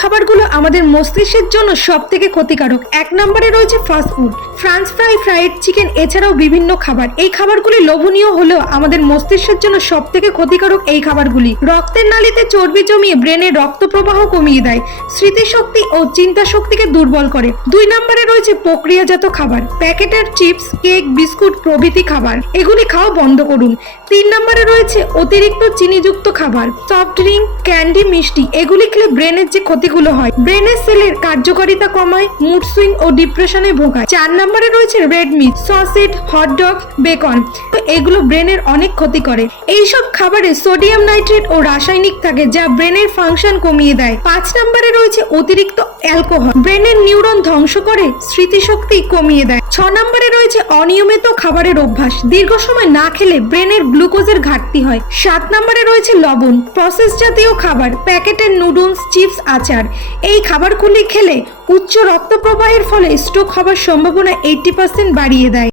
খাবারগুলো আমাদের মস্তিষ্কের জন্য সবথেকে ক্ষতিকারক? 1 নম্বরে রয়েছে fast food, France fry, fried chicken, এছাড়াও বিভিন্ন খাবার। এই খাবারগুলি লোভনীয় হলেও আমাদের মস্তিষ্কের জন্য সবথেকে ক্ষতিকারক। এই খাবারগুলি রক্তের নালীতে চর্বি জমিয়ে ব্রেনের রক্ত প্রবাহ কমিয়ে দেয়, স্মৃতিশক্তি ও চিন্তা শক্তিকে দুর্বল করে। 2 নম্বরে রয়েছে প্রক্রিয়াজাত খাবার, প্যাকেটের চিপস, কেক, বিস্কুট প্রভৃতি খাবার। এগুলি খাওয়া বন্ধ করুন। 3 নম্বরে রয়েছে অতিরিক্ত চিনিযুক্ত খাবার, সফট ড্রিঙ্ক, ক্যান্ডি, মিষ্টি। এগুলি খেলে ব্রেনের যে ক্ষতিগুলো হয়, ব্রেনের সেলের কার্যকারিতা কমায়, মুড সুইং ও ডিপ্রেশনে ভোগায়। 4 নম্বরে রয়েছে red meat, sausage, hot dog, beacon. তো এগুলো ব্রেনের অনেক ক্ষতি করে। এইসব খাবারে সোডিয়াম নাইট্রেট ও রাসায়নিক থাকে যা ব্রেনের ফাংশন কমিয়ে দেয়। 5 নম্বরে রয়েছে অতিরিক্ত অ্যালকোহল, ব্রেনের নিউরন ধ্বংস করে, স্মৃতিশক্তি কমিয়ে দেয়। 6 নম্বরে রয়েছে অনিয়মিত খাবারের অভ্যাস, দীর্ঘ সময় না খেলে ব্রেনের গ্লুকোজের ঘাটতি হয়। 7 নম্বরে রয়েছে লবণ, প্রসেস জাতীয় খাবার, প্যাকেটের নুডলস, চিপস, আচার। এই খাবারগুলি খেলে উচ্চ রক্ত প্রবাহের ফলে স্ট্রোক হবার সম্ভাবনা 80% বাড়িয়ে দেয়।